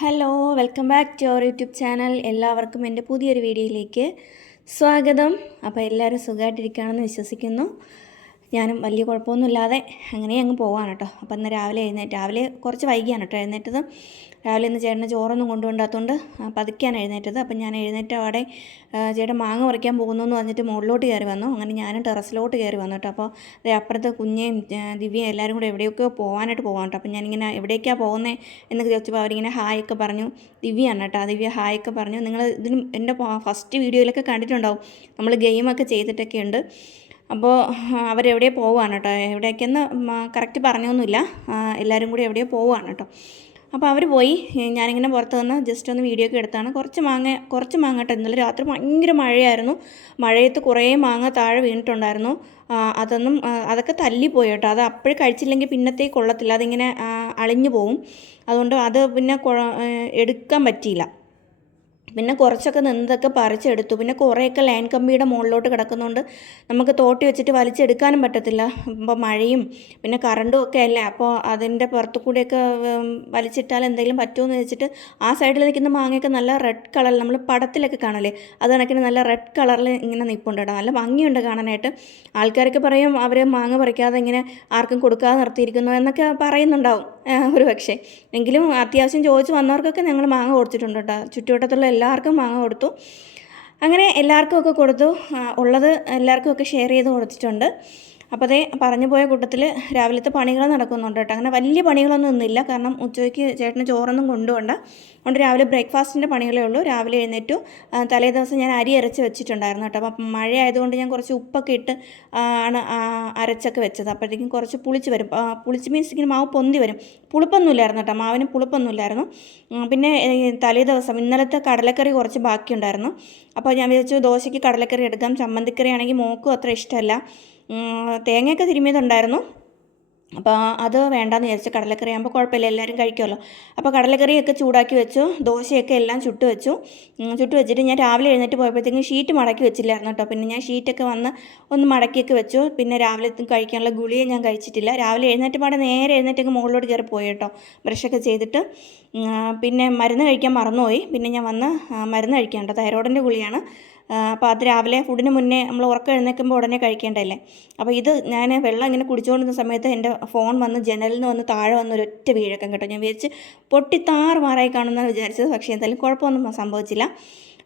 Hello welcome back to our YouTube channel. എല്ലാവർക്കും എൻ്റെ പുതിയൊരു വീഡിയോയിലേക്ക് സ്വാഗതം. അപ്പോൾ എല്ലാവരും സുഖമായിട്ടിരിക്കുകയാണെന്ന് വിശ്വസിക്കുന്നു. ഞാനും വലിയ കുഴപ്പമൊന്നുമില്ലാതെ അങ്ങനെ അങ്ങ് പോവാണ് കേട്ടോ. അപ്പോൾ ഇന്ന് രാവിലെ കുറച്ച് വൈകിയാണ് കേട്ടോ എഴുന്നേറ്റത്. രാവിലെ ഇന്ന് ചേട്ടന് ചോറൊന്നും കൊണ്ടുപോകാത്തതുകൊണ്ട് പതുക്കെയാണ് എഴുന്നേറ്റത്. അപ്പം ഞാൻ എഴുന്നേറ്റ അവിടെ ചേട്ടൻ മാങ്ങ പറിക്കാൻ പോകുന്നു എന്ന് പറഞ്ഞിട്ട് മുകളിലോട്ട് കയറി വന്നു. അങ്ങനെ ഞാനും ടെറസിലോട്ട് കയറി വന്നു കേട്ടോ. അപ്പോൾ അപ്പുറത്ത് കുഞ്ഞേയും ദിവ്യയും എല്ലാവരും കൂടെ എവിടെയൊക്കെയോ പോകാനായിട്ട് പോകാൻ കേട്ടോ. അപ്പം ഞാനിങ്ങനെ എവിടേക്കാണ് പോകുന്നത് എന്നൊക്കെ ചോദിച്ചപ്പോൾ അവരിങ്ങനെ ഹായൊക്കെ പറഞ്ഞു. ദിവ്യയാണ് കേട്ടോ. ദിവ്യ ഹായൊക്കെ പറഞ്ഞു. നിങ്ങൾ ഇതിനും എൻ്റെ ഫസ്റ്റ് വീഡിയോയിലൊക്കെ കണ്ടിട്ടുണ്ടാവും, നമ്മൾ ഗെയിമൊക്കെ ചെയ്തിട്ടൊക്കെ ഉണ്ട്. അപ്പോൾ അവരെവിടെയോ പോവുകയാണ് കേട്ടോ. എവിടേക്കെന്ന് കറക്റ്റ് പറഞ്ഞൊന്നുമില്ല. എല്ലാവരും കൂടി എവിടെയോ പോവുകയാണ് കേട്ടോ. അപ്പോൾ അവർ പോയി. ഞാനിങ്ങനെ പുറത്ത് നിന്ന് ജസ്റ്റ് ഒന്ന് വീഡിയോ ഒക്കെ എടുത്താണ്. കുറച്ച് മാങ്ങ കേട്ടോ. ഇന്നലെ രാത്രി ഭയങ്കര മഴയായിരുന്നു. മഴയത്ത് കുറേ മാങ്ങ താഴെ വീണിട്ടുണ്ടായിരുന്നു. അതൊക്കെ തല്ലിപ്പോയി കേട്ടോ. അത് അപ്പോഴും കഴിച്ചില്ലെങ്കിൽ പിന്നത്തേക്ക് കൊള്ളത്തില്ല, അതിങ്ങനെ അളിഞ്ഞു പോവും. അതുകൊണ്ട് അത് പിന്നെ എടുക്കാൻ പറ്റിയില്ല. പിന്നെ കുറച്ചൊക്കെ നിന്നതൊക്കെ പറിച്ചെടുത്തു. പിന്നെ കുറേയൊക്കെ ലൈൻ കമ്പിയുടെ മുകളിലോട്ട് കിടക്കുന്നതുകൊണ്ട് നമുക്ക് തോട്ടി വെച്ചിട്ട് വലിച്ചെടുക്കാനും പറ്റത്തില്ല. ഇപ്പോൾ മഴയും പിന്നെ കറണ്ടും ഒക്കെ അല്ലേ. അപ്പോൾ അതിൻ്റെ പുറത്തു കൂടെയൊക്കെ വലിച്ചിട്ടാൽ എന്തെങ്കിലും പറ്റുമെന്ന് വെച്ചിട്ട് ആ സൈഡിൽ നിൽക്കുന്ന മാങ്ങയൊക്കെ നല്ല റെഡ് കളറിൽ, നമ്മൾ പടത്തിലൊക്കെ കാണല്ലേ, അത് കണക്കിന് നല്ല റെഡ് കളറിൽ ഇങ്ങനെ നിൽപ്പുണ്ട് കേട്ടോ. നല്ല ഭംഗിയുണ്ട് കാണാനായിട്ട്. ആൾക്കാരൊക്കെ പറയും അവർ മാങ്ങ പറിക്കാതെ ഇങ്ങനെ ആർക്കും കൊടുക്കാതെ നിർത്തിയിരിക്കുന്നു എന്നൊക്കെ പറയുന്നുണ്ടാവും ഒരു പക്ഷേ. എങ്കിലും അത്യാവശ്യം ചോദിച്ച് വന്നവർക്കൊക്കെ ഞങ്ങൾ മാങ്ങ കൊടുത്തിട്ടുണ്ട് കേട്ടോ. ചുറ്റുവട്ടത്തുള്ള എല്ലാവർക്കും മാങ്ങ കൊടുത്തു. അങ്ങനെ എല്ലാവർക്കും ഒക്കെ കൊടുത്തു. ഉള്ളത് എല്ലാവർക്കും ഒക്കെ ഷെയർ ചെയ്ത് കൊടുത്തിട്ടുണ്ട്. അപ്പോൾ അതേ പറഞ്ഞു പോയ കൂട്ടത്തിൽ രാവിലത്തെ പണികൾ നടക്കുന്നുണ്ട് കേട്ടോ. അങ്ങനെ വലിയ പണികളൊന്നും ഒന്നുമില്ല, കാരണം ഉച്ചയ്ക്ക് ചേട്ടന് ചോറൊന്നും കൊണ്ടുപോകണ്ട. അതുകൊണ്ട് രാവിലെ ബ്രേക്ക്ഫാസ്റ്റിൻ്റെ പണികളേ ഉള്ളൂ. രാവിലെ എഴുന്നേറ്റു. തലേ ദിവസം ഞാൻ അരി അരച്ച് വെച്ചിട്ടുണ്ടായിരുന്നു കേട്ടോ. അപ്പം മഴ ആയതുകൊണ്ട് ഞാൻ കുറച്ച് ഉപ്പൊക്കെ ഇട്ട് ആണ് അരച്ചൊക്കെ വെച്ചത്. അപ്പോഴത്തേക്കും കുറച്ച് പുളിച്ച് വരും. പുളിച്ച് മീൻസ് ഇങ്ങനെ മാവ് പൊന്തി വരും. പുളിപ്പൊന്നുമില്ലായിരുന്നു കേട്ടോ, മാവിന് പുളിപ്പൊന്നുമില്ലായിരുന്നു. പിന്നെ തലേ ദിവസം ഇന്നലത്തെ കടലക്കറി കുറച്ച് ബാക്കിയുണ്ടായിരുന്നു. അപ്പോൾ ഞാൻ വിചാരിച്ചു ദോശയ്ക്ക് കടലക്കറി എടുക്കാം. ചമ്മന്തിക്കറി ആണെങ്കിൽ മോക്കും അത്ര ഇഷ്ടമല്ല. തേങ്ങയൊക്കെ തിരുമിയതുണ്ടായിരുന്നു. അപ്പോൾ അത് വേണ്ടാന്ന് വിചാരിച്ചു. കടലക്കറി ആകുമ്പോൾ കുഴപ്പമില്ല, എല്ലാവരും കഴിക്കുമല്ലോ. അപ്പോൾ കടലക്കറിയൊക്കെ ചൂടാക്കി വെച്ചു. ദോശയൊക്കെ എല്ലാം ചുട്ട് വെച്ചിട്ട് ഞാൻ രാവിലെ എഴുന്നേറ്റ് പോയപ്പോഴത്തേക്കും ഷീറ്റ് മടക്കി വെച്ചില്ലായിരുന്നു കേട്ടോ. പിന്നെ ഞാൻ ഷീറ്റൊക്കെ ഒന്ന് മടക്കിയൊക്കെ വെച്ചു. പിന്നെ രാവിലെ കഴിക്കാനുള്ള ഗുളിക ഞാൻ കഴിച്ചിട്ടില്ല. രാവിലെ നേരെ എഴുന്നേറ്റൊക്കെ മുകളിലോട്ട് കയറി പോയി കേട്ടോ, ബ്രഷൊക്കെ ചെയ്തിട്ട്. പിന്നെ മരുന്ന് കഴിക്കാൻ മറന്നുപോയി. പിന്നെ ഞാൻ മരുന്ന് കഴിക്കാൻ കേട്ടോ. തൈറോയിഡിൻ്റെ ഗുളിയാണ്. അപ്പോൾ അത് രാവിലെ ഫുഡിന് മുന്നേ നമ്മൾ ഉറക്കം എഴുന്നേൽക്കുമ്പോൾ ഉടനെ കഴിക്കേണ്ടതല്ലേ. അപ്പോൾ ഇത് ഞാൻ വെള്ളം ഇങ്ങനെ കുടിച്ചുകൊണ്ടിരുന്ന സമയത്ത് എൻ്റെ ഫോൺ ജനലിൽ നിന്ന് താഴെ ഒരൊറ്റ വീഴക്കം കേട്ടോ. ഞാൻ വിചാരിച്ച് പൊട്ടിത്താറുമാറായി കാണുമെന്നാണ് വിചാരിച്ചത്. പക്ഷേ എന്തായാലും കുഴപ്പമൊന്നും സംഭവിച്ചില്ല.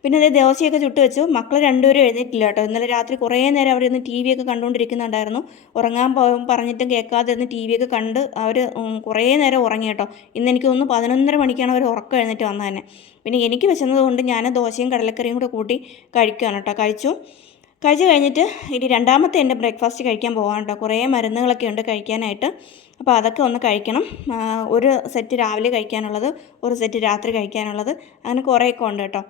പിന്നെ അതേ ദോശയൊക്കെ ചുട്ട് വെച്ചു. മക്കൾ രണ്ടുപേരും എഴുന്നേറ്റില്ല കേട്ടോ. ഇന്നലെ രാത്രി കുറേ നേരം അവരിന്ന് ടി വിയൊക്കെ കണ്ടുകൊണ്ടിരിക്കുന്നുണ്ടായിരുന്നു. ഉറങ്ങാൻ പറഞ്ഞിട്ടും കേൾക്കാതിരുന്ന് ടി വിയൊക്കെ കണ്ട് അവർ കുറേ നേരം ഉറങ്ങി കേട്ടോ. ഇന്ന് എനിക്ക് തോന്നുന്നു 11:30 മണിക്കാണ് അവർ ഉറക്കം എഴുന്നേറ്റ് വന്നത് തന്നെ. പിന്നെ എനിക്ക് വിശന്നത് കൊണ്ട് ഞാൻ ദോശയും കടലക്കറിയും കൂടെ കൂട്ടി കഴിക്കുകയാണ് കേട്ടോ. കഴിച്ച് കഴിഞ്ഞിട്ട് ഇനി രണ്ടാമത്തെ എൻ്റെ ബ്രേക്ക്ഫാസ്റ്റ് കഴിക്കാൻ പോകാൻ കേട്ടോ. കുറേ മരുന്നുകളൊക്കെ ഉണ്ട് കഴിക്കാനായിട്ട്. അപ്പോൾ അതൊക്കെ ഒന്ന് കഴിക്കണം. ഒരു സെറ്റ് രാവിലെ കഴിക്കാനുള്ളത്, ഒരു സെറ്റ് രാത്രി കഴിക്കാനുള്ളത്, അങ്ങനെ കുറേയൊക്കെ ഉണ്ട് കേട്ടോ.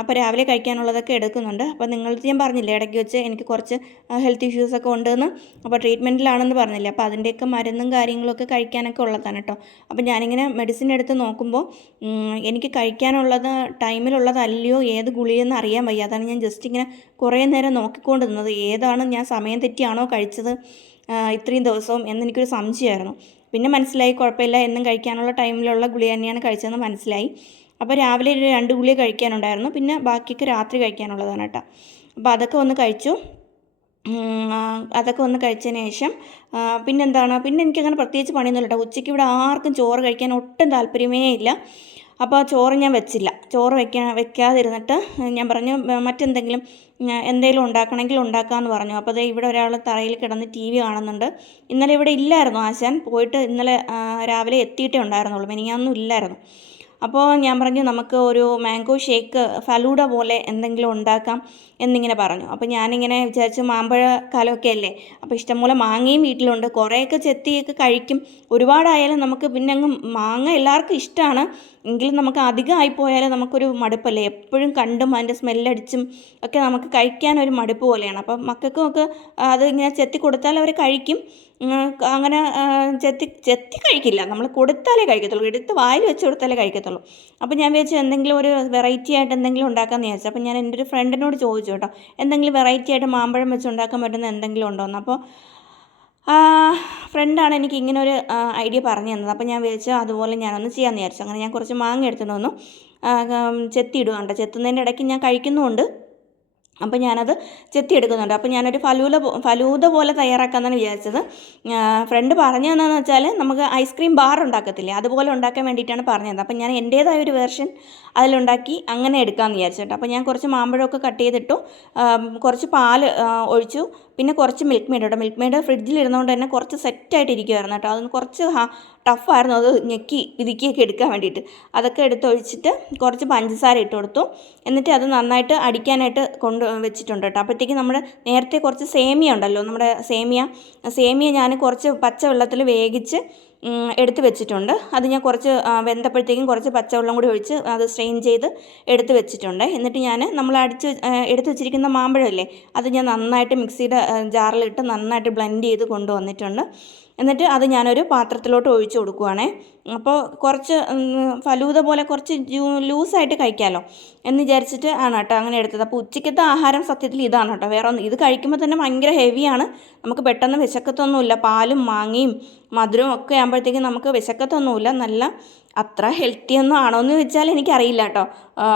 അപ്പോൾ രാവിലെ കഴിക്കാനുള്ളതൊക്കെ എടുക്കുന്നുണ്ട്. അപ്പോൾ നിങ്ങൾക്ക് ഞാൻ പറഞ്ഞില്ലേ ഇടയ്ക്ക് വെച്ച് എനിക്ക് കുറച്ച് ഹെൽത്ത് ഇഷ്യൂസൊക്കെ ഉണ്ടെന്ന്. അപ്പോൾ ട്രീറ്റ്മെൻറ്റിലാണെന്ന് പറഞ്ഞില്ലേ. അപ്പോൾ അതിൻ്റെയൊക്കെ മരുന്നും കാര്യങ്ങളൊക്കെ കഴിക്കാനൊക്കെ ഉള്ളതാണ് കേട്ടോ. അപ്പോൾ ഞാനിങ്ങനെ മെഡിസിൻ എടുത്ത് നോക്കുമ്പോൾ എനിക്ക് കഴിക്കാനുള്ളത് ടൈമിലുള്ളതല്ലയോ ഏത് ഗുളികയെന്ന് അറിയാൻ വയ്യ. അതാണ് ഞാൻ ജസ്റ്റ് ഇങ്ങനെ കുറേ നേരം നോക്കിക്കൊണ്ട് നിന്നത്. ഏതാണ് ഞാൻ സമയം തെറ്റിയാണോ കഴിച്ചത് ഇത്രയും ദിവസവും എന്നെനിക്കൊരു സംശയമായിരുന്നു. പിന്നെ മനസ്സിലായി കുഴപ്പമില്ല, എന്നും കഴിക്കാനുള്ള ടൈമിലുള്ള ഗുളിക തന്നെയാണ് കഴിച്ചതെന്ന് മനസ്സിലായി. അപ്പോൾ രാവിലെ 2 ഗുളിക കഴിക്കാനുണ്ടായിരുന്നു. പിന്നെ ബാക്കിയൊക്കെ രാത്രി കഴിക്കാനുള്ളതാണ് കേട്ടോ. അപ്പോൾ അതൊക്കെ ഒന്ന് കഴിച്ചു. അതൊക്കെ ഒന്ന് കഴിച്ചതിന് ശേഷം പിന്നെ എനിക്കങ്ങനെ പ്രത്യേകിച്ച് പണിയൊന്നുമില്ല കേട്ടോ. ഉച്ചയ്ക്ക് ഇവിടെ ആർക്കും ചോറ് കഴിക്കാൻ ഒട്ടും താല്പര്യമേ ഇല്ല. അപ്പോൾ ചോറ് ഞാൻ വെച്ചില്ല. ചോറ് വെക്കാതിരുന്നിട്ട് ഞാൻ പറഞ്ഞു എന്തെങ്കിലും ഉണ്ടാക്കണമെങ്കിൽ ഉണ്ടാക്കാമെന്ന് പറഞ്ഞു. അപ്പോൾ അതേ ഇവിടെ ഒരാൾ തറയിൽ കിടന്ന് ടി വി കാണുന്നുണ്ട്. ഇന്നലെ ഇവിടെ ഇല്ലായിരുന്നു ആശാൻ. പോയിട്ട് ഇന്നലെ രാവിലെ എത്തിയിട്ടേ ഉണ്ടായിരുന്നുള്ളൂ, മിനിഞ്ഞാന്നും ഇല്ലായിരുന്നു. അപ്പോൾ ഞാൻ പറഞ്ഞു നമുക്ക് ഒരു മാംഗോ ഷേക്ക് ഫലൂഡ പോലെ എന്തെങ്കിലും ഉണ്ടാക്കാം എന്നിങ്ങനെ പറഞ്ഞു. അപ്പോൾ ഞാനിങ്ങനെ വിചാരിച്ചു, മാമ്പഴ കാലമൊക്കെ അല്ലേ, അപ്പോൾ ഇഷ്ടംപോലെ മാങ്ങയും വീട്ടിലുണ്ട്. കുറേയൊക്കെ ചെത്തിയൊക്കെ കഴിക്കും. ഒരുപാടായാലും നമുക്ക് പിന്നെ മാങ്ങ എല്ലാവർക്കും ഇഷ്ടമാണ്. എങ്കിലും നമുക്ക് അധികമായിപ്പോയാൽ നമുക്കൊരു മടുപ്പല്ലേ. എപ്പോഴും കണ്ടും അതിൻ്റെ സ്മെല്ലടിച്ചും ഒക്കെ നമുക്ക് കഴിക്കാനൊരു മടുപ്പ് പോലെയാണ്. അപ്പം മക്കൾക്കും ഒക്കെ അത് ഇങ്ങനെ ചെത്തി കൊടുത്താൽ അവർ കഴിക്കും. അങ്ങനെ ചെത്തി കഴിക്കില്ല, നമ്മൾ കൊടുത്താലേ കഴിക്കത്തുള്ളൂ. എടുത്ത് വായിൽ വെച്ച് കൊടുത്താലേ കഴിക്കത്തുള്ളൂ. അപ്പോൾ ഞാൻ വിചാരിച്ചു എന്തെങ്കിലും ഒരു വെറൈറ്റി ആയിട്ട് എന്തെങ്കിലും ഉണ്ടാക്കാമെന്ന് വിചാരിച്ചു. അപ്പോൾ ഞാൻ എൻ്റെ ഒരു ഫ്രണ്ടിനോട് ചോദിച്ചു കേട്ടോ, എന്തെങ്കിലും വെറൈറ്റി ആയിട്ട് മാമ്പഴം വെച്ച് ഉണ്ടാക്കാൻ പറ്റുന്ന എന്തെങ്കിലും ഉണ്ടോയെന്ന്. അപ്പോൾ ഫ്രണ്ടാണ് എനിക്ക് ഇങ്ങനെ ഒരു ഐഡിയ പറഞ്ഞു തന്നത്. അപ്പോൾ ഞാൻ വിചാരിച്ചു അതുപോലെ ഞാനൊന്ന് ചെയ്യാമെന്ന് വിചാരിച്ചു. അങ്ങനെ ഞാൻ കുറച്ച് മാങ്ങ എടുത്തിട്ട് വന്നു ചെത്തിയിടുകയുണ്ട്. ചെത്തുന്നതിൻ്റെ ഇടയ്ക്ക് ഞാൻ കഴിക്കുന്നുമുണ്ട്. അപ്പോൾ ഞാനത് ചെത്തിയെടുക്കുന്നുണ്ട്. അപ്പോൾ ഞാനൊരു ഫലൂദ പോലെ തയ്യാറാക്കാമെന്നാണ് വിചാരിച്ചത്. ഫ്രണ്ട് പറഞ്ഞു തന്നതെന്ന് വെച്ചാൽ നമുക്ക് ഐസ്ക്രീം ബാർ ഉണ്ടാക്കത്തില്ലേ, അതുപോലെ ഉണ്ടാക്കാൻ വേണ്ടിയിട്ടാണ് പറഞ്ഞത്. അപ്പോൾ ഞാൻ എൻ്റേതായ ഒരു വേർഷൻ അതിലുണ്ടാക്കി അങ്ങനെ എടുക്കാമെന്ന് വിചാരിച്ചിട്ട്. അപ്പോൾ ഞാൻ കുറച്ച് മാമ്പഴമൊക്കെ കട്ട് ചെയ്തിട്ടു, കുറച്ച് പാൽ ഒഴിച്ചു, പിന്നെ കുറച്ച് മിൽക്ക് മെയ്ഡ് കേട്ടോ. മിൽക്ക് മെയ്ഡ് ഫ്രിഡ്ജിലിരുന്നുകൊണ്ട് തന്നെ കുറച്ച് സെറ്റായിട്ടിരിക്കുമായിരുന്നു കേട്ടോ. അതൊന്ന് കുറച്ച് ടഫായിരുന്നു അത് ഇതുക്കിയൊക്കെ എടുക്കാൻ വേണ്ടിയിട്ട്. അതൊക്കെ എടുത്തൊഴിച്ചിട്ട് കുറച്ച് പഞ്ചസാര ഇട്ട് കൊടുത്തു. എന്നിട്ട് അത് നന്നായിട്ട് അടിക്കാനായിട്ട് വെച്ചിട്ടുണ്ട് കേട്ടോ. അപ്പോഴത്തേക്ക് നമ്മുടെ നേരത്തെ കുറച്ച് സേമിയ ഉണ്ടല്ലോ, നമ്മുടെ സേമിയ ഞാൻ കുറച്ച് പച്ചവെള്ളത്തിൽ വേവിച്ച് എടുത്ത് വെച്ചിട്ടുണ്ട്. അത് ഞാൻ കുറച്ച് വെന്തപ്പോഴത്തേക്കും കുറച്ച് പച്ചവെള്ളം കൂടി ഒഴിച്ച് അത് സ്ട്രെയിൻ ചെയ്ത് എടുത്ത് വെച്ചിട്ടുണ്ട്. എന്നിട്ട് ഞാൻ നമ്മൾ എടുത്ത് വെച്ചിരിക്കുന്ന മാമ്പഴമില്ലേ, അത് ഞാൻ നന്നായിട്ട് മിക്സിയുടെ ജാറിലിട്ട് നന്നായിട്ട് ബ്ലെൻഡ് ചെയ്ത് കൊണ്ടുവന്നിട്ടുണ്ട്. എന്നിട്ട് അത് ഞാനൊരു പാത്രത്തിലോട്ട് ഒഴിച്ച് കൊടുക്കുവാണേ. അപ്പോൾ കുറച്ച് ഫലൂദ പോലെ കുറച്ച് ലൂസായിട്ട് കഴിക്കാമല്ലോ എന്ന് വിചാരിച്ചിട്ട് ആണ് കേട്ടോ അങ്ങനെ എടുത്തത്. അപ്പോൾ ഉച്ചയ്ക്കത്തെ ആഹാരം സത്യത്തിൽ ഇതാണ് കേട്ടോ. വേറെ ഒന്നും, ഇത് കഴിക്കുമ്പോൾ തന്നെ ഭയങ്കര ഹെവിയാണ്. നമുക്ക് പെട്ടെന്ന് വിശക്കത്തൊന്നുമില്ല. പാലും മാങ്ങയും മധുരവും ഒക്കെ ആകുമ്പോഴത്തേക്കും നമുക്ക് വിശക്കത്തൊന്നുമില്ല. നല്ല അത്ര ഹെൽത്തി ഒന്നും ആണോ എന്ന് ചോദിച്ചാൽ എനിക്കറിയില്ല കേട്ടോ.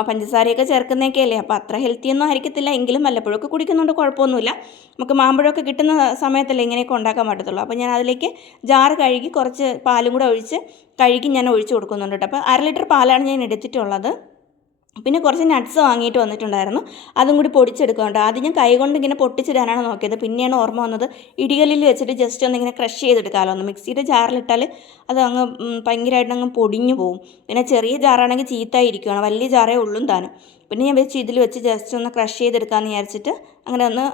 പഞ്ചസാരയൊക്കെ ചേർക്കുന്നതൊക്കെ അല്ലേ, അപ്പോൾ അത്ര ഹെൽത്തി ഒന്നും ആയിരിക്കത്തില്ല. എങ്കിലും വല്ലപ്പോഴൊക്കെ കുടിക്കുന്നുണ്ട്, കുഴപ്പമൊന്നുമില്ല. നമുക്ക് മാമ്പഴമൊക്കെ കിട്ടുന്ന സമയത്തല്ലേ ഇങ്ങനെയൊക്കെ ഉണ്ടാക്കാൻ പറ്റത്തുള്ളൂ. അപ്പോൾ ഞാൻ അതിലേക്ക് ജാറ് കഴുകി കുറച്ച് പാലും കൂടെ ഒഴിച്ച് കഴുകി ഞാൻ ഒഴിച്ച് കൊടുക്കുന്നുണ്ട് കേട്ടോ. അപ്പോൾ 1/2 ലിറ്റർ പാലാണ് ഞാൻ എടുത്തിട്ടുള്ളത്. പിന്നെ കുറച്ച് നട്ട്സ് വാങ്ങിയിട്ട് വന്നിട്ടുണ്ടായിരുന്നു, അതും കൂടി പൊടിച്ചെടുക്കുന്നുണ്ട്. ആദ്യം ഞാൻ കൈകൊണ്ട് ഇങ്ങനെ പൊട്ടിച്ചിടാനാണ് നോക്കിയത്. പിന്നെയാണ് ഓർമ്മ വന്നത് ഇടികല്ലിൽ വെച്ചിട്ട് ജസ്റ്റ് ഒന്ന് ഇങ്ങനെ ക്രഷ് ചെയ്തെടുക്കാമല്ലോ. ഒന്ന് മിക്സിയുടെ ജാറിലിട്ടാൽ അത് അങ്ങ് ഭയങ്കരമായിട്ട് അങ്ങ് പൊടിഞ്ഞു പോവും. പിന്നെ ചെറിയ ജാറാണെങ്കിൽ ചീത്തായിരിക്കുകയാണ്, വലിയ ജാറേ ഉള്ളും താനും. പിന്നെ ഞാൻ ഇതിൽ വെച്ച് ജസ്റ്റ് ഒന്ന് ക്രഷ് ചെയ്തെടുക്കാമെന്ന് വിചാരിച്ചിട്ട് അങ്ങനെ ഒന്ന്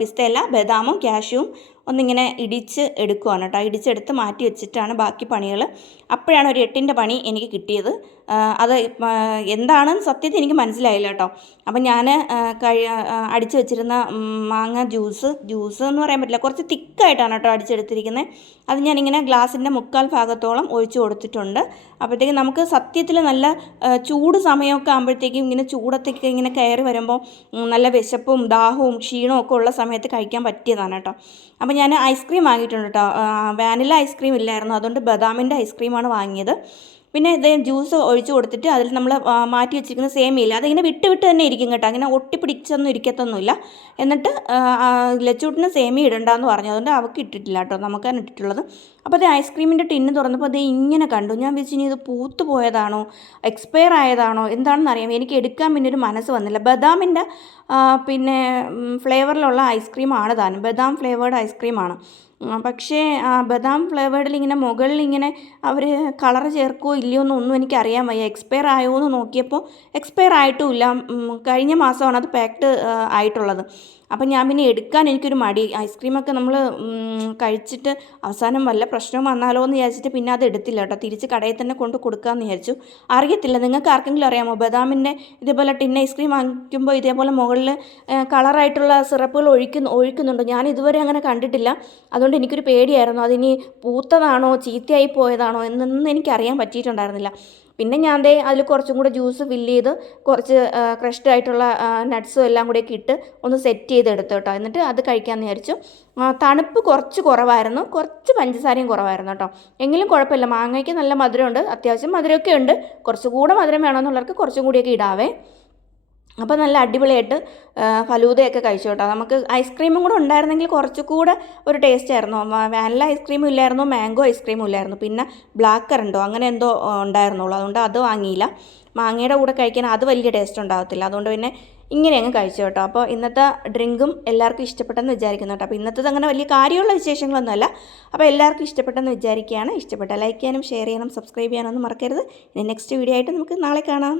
പിസ്തയല്ല ബദാമും കാഷ്യൂവും ഒന്നിങ്ങനെ ഇടിച്ച് എടുക്കുവാണ് കേട്ടോ. ഇടിച്ചെടുത്ത് മാറ്റി വെച്ചിട്ടാണ് ബാക്കി പണികൾ. അപ്പോഴാണ് ഒരു 8ൻ്റെ പണി എനിക്ക് കിട്ടിയത്. അത് എന്താണെന്ന് സത്യത്തിൽ എനിക്ക് മനസ്സിലായില്ല കേട്ടോ. അപ്പം ഞാൻ അടിച്ചു വെച്ചിരുന്ന മാങ്ങ ജ്യൂസ് എന്ന് പറയാൻ പറ്റില്ല, കുറച്ച് തിക്കായിട്ടാണ് കേട്ടോ അടിച്ചെടുത്തിരിക്കുന്നത്. അത് ഞാനിങ്ങനെ ഗ്ലാസിൻ്റെ 1/4 ഭാഗത്തോളം ഒഴിച്ചു കൊടുത്തിട്ടുണ്ട്. അപ്പോഴത്തേക്കും നമുക്ക് സത്യത്തിൽ നല്ല ചൂട് സമയമൊക്കെ ആകുമ്പോഴത്തേക്കും ഇങ്ങനെ ചൂടത്തൊക്കെ ഇങ്ങനെ കയറി വരുമ്പോൾ നല്ല വിശപ്പും ദാഹവും ക്ഷീണവും ഒക്കെ ഉള്ള സമയത്ത് കഴിക്കാൻ പറ്റിയതാണ് കേട്ടോ. അപ്പോൾ ഞാൻ ഐസ്ക്രീം വാങ്ങിയിട്ടുണ്ട് കേട്ടോ. വാനില ഐസ്ക്രീം ഇല്ലായിരുന്നു, അതുകൊണ്ട് ബദാമിൻ്റെ ഐസ്ക്രീമാണ് വാങ്ങിയത്. പിന്നെ ഇത് ജ്യൂസ് ഒഴിച്ച് കൊടുത്തിട്ട് അതിൽ നമ്മൾ മാറ്റി വെച്ചിരിക്കുന്ന സേമിയയില്ല, അതിങ്ങനെ വിട്ട് തന്നെ ഇരിക്കും കേട്ടോ. അങ്ങനെ ഒട്ടിപ്പിടിച്ചൊന്നും ഇരിക്കത്തൊന്നുമില്ല. എന്നിട്ട് ലച്ചൂട്ടിന് സേമിയ ഇടണ്ടെന്ന് പറഞ്ഞു, അതുകൊണ്ട് അവൾക്ക് ഇട്ടിട്ടില്ല കേട്ടോ, നമുക്കാണ് ഇട്ടിട്ടുള്ളത്. അപ്പോൾ അത് ഐസ്ക്രീമിൻ്റെ ടിന്ന് തുറന്നപ്പോൾ അത് ഇങ്ങനെ കണ്ടു. ഞാൻ വിചാരിച്ചു ഇനി ഇത് പൂത്ത് പോയതാണോ എക്സ്പയർ ആയതാണോ എന്താണെന്ന് അറിയാം. എനിക്ക് എടുക്കാൻ പിന്നെ ഒരു മനസ്സ് വന്നില്ല. ബദാമിൻ്റെ പിന്നെ ഫ്ലേവറിലുള്ള ഐസ്ക്രീമാണ് താനും, ബദാം ഫ്ലേവേർഡ് ഐസ്ക്രീമാണ്. പക്ഷേ ബദാം ഫ്ലേവേർഡിൽ ഇങ്ങനെ മുകളിൽ ഇങ്ങനെ അവർ കളർ ചേർക്കുകയോ ഇല്ലയോ എന്നൊന്നും എനിക്കറിയാൻ വയ്യ. എക്സ്പയർ ആയോ എന്ന് നോക്കിയപ്പോൾ എക്സ്പയർ ആയിട്ടുമില്ല. കഴിഞ്ഞ മാസമാണ് അത് പാക്ഡ് ആയിട്ടുള്ളത്. അപ്പം ഞാൻ പിന്നെ എടുക്കാൻ എനിക്കൊരു മടി. ഐസ്ക്രീമൊക്കെ നമ്മൾ കഴിച്ചിട്ട് അവസാനം വല്ല പ്രശ്നവും വന്നാലോ എന്ന് വിചാരിച്ചിട്ട് പിന്നെ അത് എടുത്തില്ല കേട്ടോ. തിരിച്ച് കടയിൽ തന്നെ കൊണ്ട് കൊടുക്കാമെന്ന് വിചാരിച്ചു. അറിയത്തില്ല, നിങ്ങൾക്ക് ആർക്കെങ്കിലും അറിയാമോ ബദാമിൻ്റെ ഇതേപോലെ ടിൻ ഐസ്ക്രീം വാങ്ങിക്കുമ്പോൾ ഇതേപോലെ മുകളിൽ കളറായിട്ടുള്ള സിറപ്പുകൾ ഒഴിക്കുന്നുണ്ട്? ഞാൻ ഇതുവരെ അങ്ങനെ കണ്ടിട്ടില്ല. അതുകൊണ്ട് എനിക്കൊരു പേടിയായിരുന്നു, അതിനി പൂത്തതാണോ ചീത്തയായി പോയതാണോ എന്നൊന്നും എനിക്കറിയാൻ പറ്റിയിട്ടുണ്ടായിരുന്നില്ല. പിന്നെ ഞാൻ അതിൽ കുറച്ചും കൂടെ ജ്യൂസ് ഫില്ല് ചെയ്ത് കുറച്ച് ക്രഷ്ഡ് ആയിട്ടുള്ള നട്ട്സും എല്ലാം കൂടെയൊക്കെ ഇട്ട് ഒന്ന് സെറ്റ് ചെയ്തെടുത്തു കേട്ടോ. എന്നിട്ട് അത് കഴിക്കാമെന്ന് വിചാരിച്ചു. തണുപ്പ് കുറച്ച് കുറവായിരുന്നു, കുറച്ച് പഞ്ചസാരയും കുറവായിരുന്നു കേട്ടോ. എങ്കിലും കുഴപ്പമില്ല, മാങ്ങയ്ക്ക് നല്ല മധുരമുണ്ട്, അത്യാവശ്യം മധുരമൊക്കെ ഉണ്ട്. കുറച്ചുകൂടെ മധുരം വേണമെന്നുള്ളവർക്ക് കുറച്ചും കൂടിയൊക്കെ ഇടാവേ. അപ്പോൾ നല്ല അടിപൊളിയായിട്ട് ഫലൂദയൊക്കെ കഴിച്ചു കേട്ടോ. നമുക്ക് ഐസ്ക്രീമും കൂടെ ഉണ്ടായിരുന്നെങ്കിൽ കുറച്ചുകൂടെ ഒരു ടേസ്റ്റ് ആയിരുന്നു. വാനില ഐസ്ക്രീമും ഇല്ലായിരുന്നു, മാംഗോ ഐസ്ക്രീമും ഇല്ലായിരുന്നു, പിന്നെ ബ്ലാക്ക് കറണ്ടോ അങ്ങനെ എന്തോ ഉണ്ടായിരുന്നുള്ളൂ. അതുകൊണ്ട് അത് വാങ്ങിയില്ല. മാങ്ങയുടെ കൂടെ കഴിക്കാൻ അത് വലിയ ടേസ്റ്റ് ഉണ്ടാകത്തില്ല. അതുകൊണ്ട് പിന്നെ ഇങ്ങനെ അങ്ങ് കഴിച്ചു കേട്ടോ. അപ്പോൾ ഇന്നത്തെ ഡ്രിങ്കും എല്ലാവർക്കും ഇഷ്ടപ്പെട്ടെന്ന് വിചാരിക്കുന്നു കേട്ടോ. അപ്പോൾ ഇന്നത്തേത് അങ്ങനെ വലിയ കാര്യമുള്ള വിശേഷങ്ങളൊന്നുമല്ല. അപ്പോൾ എല്ലാവർക്കും ഇഷ്ടപ്പെട്ടെന്ന് വിചാരിക്കുകയാണ്. ഇഷ്ടപ്പെട്ട ലൈക്ക് ചെയ്യാനും ഷെയർ ചെയ്യാനും സബ്സ്ക്രൈബ് ചെയ്യാനൊന്നും മറക്കരുത്. ഇനി നെക്സ്റ്റ് വീഡിയോ ആയിട്ട് നമുക്ക് നാളെ കാണാം.